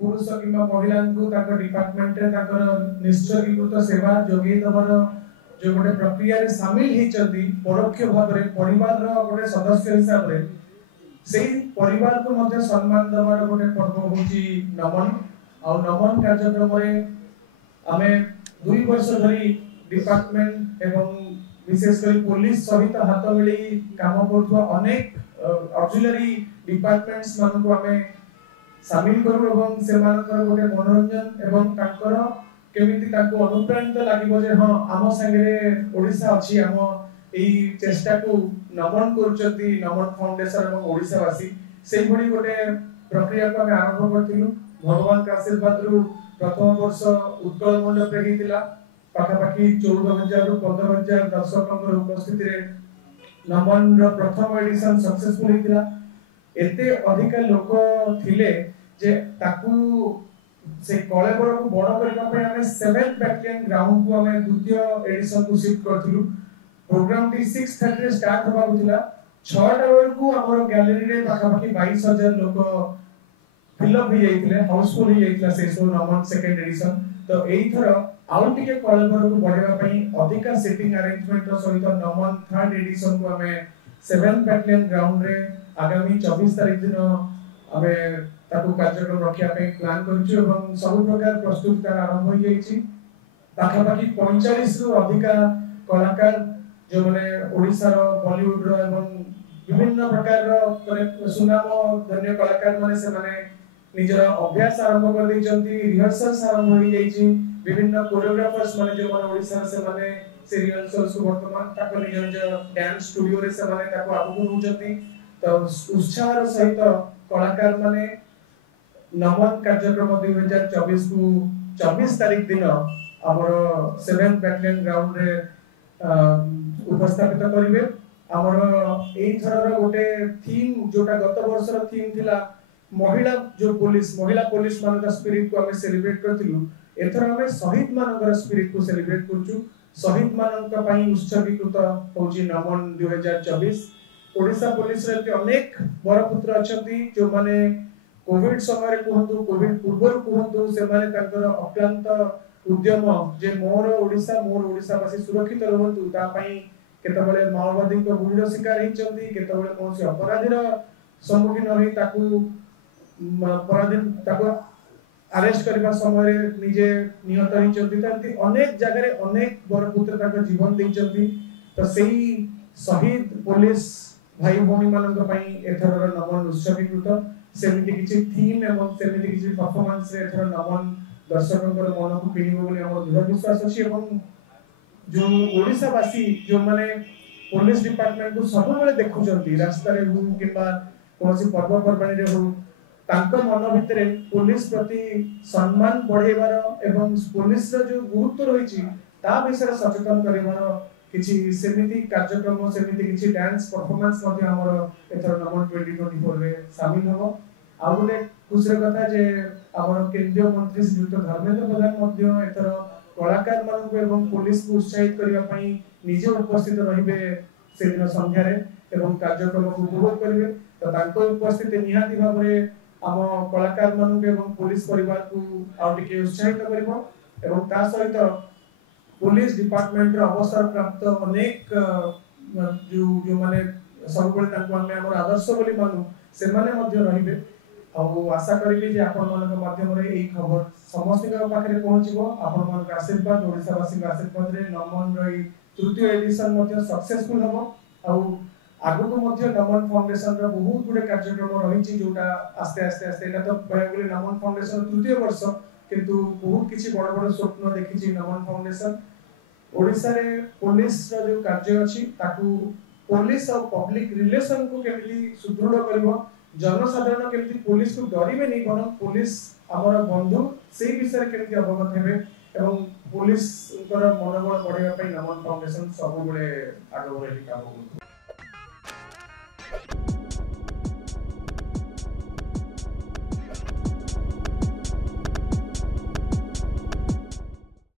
पुरुष किंवा महिलांकु ताको डिपार्टमेंट रे ताकर निश्चयीकृत सेवा जोगी दबर जो गोटे प्रक्रिया रे शामिल हेचंती परोक्ष भाव रे परिवार रो गोटे सदस्य हिसाब रे सेही परिवार को मध्ये सम्मान दबार गोटे पर्व होची नमन आ नमन कार्यक्रम रे आमे 2 वर्ष धरी डिपार्टमेंट एवं विशेष कर पुलिस सहित हाथ मिली काम करथुवा अनेक ऑक्सिलरी डिपार्टमेंट्स मान को आमे शामिल करू एवं से मानकर गोटे मनोरंजन एवं ताकर केमिति ताको अनुप्राणित लागिबो जे हां आम संगे ओडिसा अछि आम एई चेष्टा को नमन करचती नमन फाउंडेशन एवं ओडिसावासी सेही भली गोटे प्रक्रिया को आमे आरंभ करथिलु भगवान का आशीर्वाद रु प्रथम वर्ष उत्कल मंडप रे हितिला पाखापाखि 14000 रु 15000 दर्शकଙ୍କର उपस्थिति रे नमन रो प्रथम एडिशन सक्सेसफुल हितिला एते अधिक लोक थिले जे ताकू से कलेबर को बड़ करबा पे हमें 7th बैटलियन ग्राउंड को हमें द्वितीय एडिशन को शिफ्ट करथिलु प्रोग्राम टी 6:30 रे स्टार्ट होबा बुझिला 6टा बेल को हमर गैलरी रे पाखापाखि 22000 लोक फिल अप हो जाइतिले हाउसफुल हो जाइतिला से सो नमन सेकंड एडिशन तो एई थरो आउ टिके कलेबर को बढ़ेबा पई अधिका सीटिंग अरेंजमेंट रो सहित नमन थर्ड एडिशन को हमें 7th बैटलियन ग्राउंड रे आगामी 24 तारिख दिन आमे ताकू कार्यक्रम रखिया पे प्लान करछु एवं सब प्रकार प्रस्तुत कर आरंभ हो जाईछि पाखापाखि 45 रु अधिका कलाकार जो माने ओडिसा रो बॉलीवुड रो एवं विभिन्न प्रकार रो माने सुनाम धन्य कलाकार माने से माने निजर अभ्यास आरंभ कर दैचंती रिहर्सल्स आरंभ हो जाईछि विभिन्न कोरियोग्राफर्स माने जो माने ओडिसा से माने से रिहर्सल्स को वर्तमान ताको निज डांस स्टूडियो रे से माने ताको आगु होउचंती तो उत्साह सहित कलाकार माने नमन कार्यक्रम 2024 को 24 तारिख दिन हमर 7th बैटलियन ग्राउंड रे उपस्थापित करिवे हमर एई थरर गोटे थीम जोटा गत वर्ष रो थीम थिला महिला जो महिला पुलिस मान का स्पिरिट को हमें सेलिब्रेट करथिलु एथर हमें शहीद मानकर स्पिरिट को सेलिब्रेट करछु शहीद मानक पई उत्सर्गीकृत होची नमन 2024 ओडिसा पुलिस रे अनेक बरपुत्र अछंती जो माने कोविड समय रे कहंतु कोविड पूर्व कहंतु से माने तांकर अक्लांत उद्यम जे मोर ओडिसावासी सुरक्षित रहंतु ता पई केतबेले माओवादी को गुलिर शिकार हिचंती केतबेले कोनसी अपराधीर सम्मुखीन होई ताकू अपराधी ताकू अरेस्ट करबा समय रे निजे निहत हिचंती तांती अनेक जगह रे अनेक बरपुत्र ताकर जीवन दैचंती तो सेही शहीद पुलिस भाई भौणी मानक पई एथरर नमन उत्सर्गीकृत सेमिति किछि थीम एवं सेमिति किछि परफॉर्मेंस रे एथर नमन दर्शकଙ୍କର मन को किनिबो बोली हमर दृढ़ विश्वास अछि एवं जो ओडिसा वासी जो माने पुलिस डिपार्टमेंट को सब बेले देखुचंती रास्ता रे हो किबा कोनसी पर्व परबाणी रे हो तांको मन भितरे पुलिस प्रति सम्मान बढ़ेबार एवं पुलिस रो जो गुरुत्व रहिछि ता विषय सचेतन करिबार किछि सेमिति कार्यक्रम सेमिति किछि डांस परफॉर्मेंस मध्ये हमर एथर नमन 2024 रे शामिल हो आ गोटे खुशीर कथा जे हमर केंद्रीय मंत्री श्रीयुक्त धर्मेंद्र प्रधान मध्ये एथर कलाकार मानक एवं पुलिस को उत्साहित करिया पई निजे उपस्थित रहिबे से दिन संध्या रे एवं कार्यक्रम को उपभोग करिवे तो तांको उपस्थित निहाती भाव रे हम कलाकार मानक एवं पुलिस परिवार को आ टिके उत्साहित करिवो एवं ता सहित पुलिस डिपार्टमेंट रो अवसर प्राप्त अनेक जो माने सब बेले तांको हमर आदर्श बोली मानु से माने मध्ये रहिबे आ आशा करिबे जे आपन मानक माध्यम रे एई खबर समस्त के पाखरे पहुंचीबो आपन मानक आशीर्वाद ओडिसावासी आशीर्वाद रे नमन रे तृतीय एडिशन मध्ये सक्सेसफुल हबो आ आगु को मध्ये नमन फाउंडेशन रो बहुत गुडे कार्यक्रम रहिछि जोटा आस्ते आस्ते एटा तो बयगुली नमन फाउंडेशन तृतीय वर्ष किंतु बहुत किछि बड़ बड़ स्वप्न देखिछि नमन फाउंडेशन ओडिसा रे पुलिस रो जो कार्य अछि ताकू पुलिस और पब्लिक रिलेशन को केमिति सुदृढ़ करबो जनसाधारण केमिति पुलिस को डरिबे नै बरं पुलिस हमर बंधु सेही विषय केमिति अवगत हेबे एवं पुलिस मनोबल बढ़ाइबा पई नमन फाउंडेशन सब गुडे आगो बढ़ाइ काम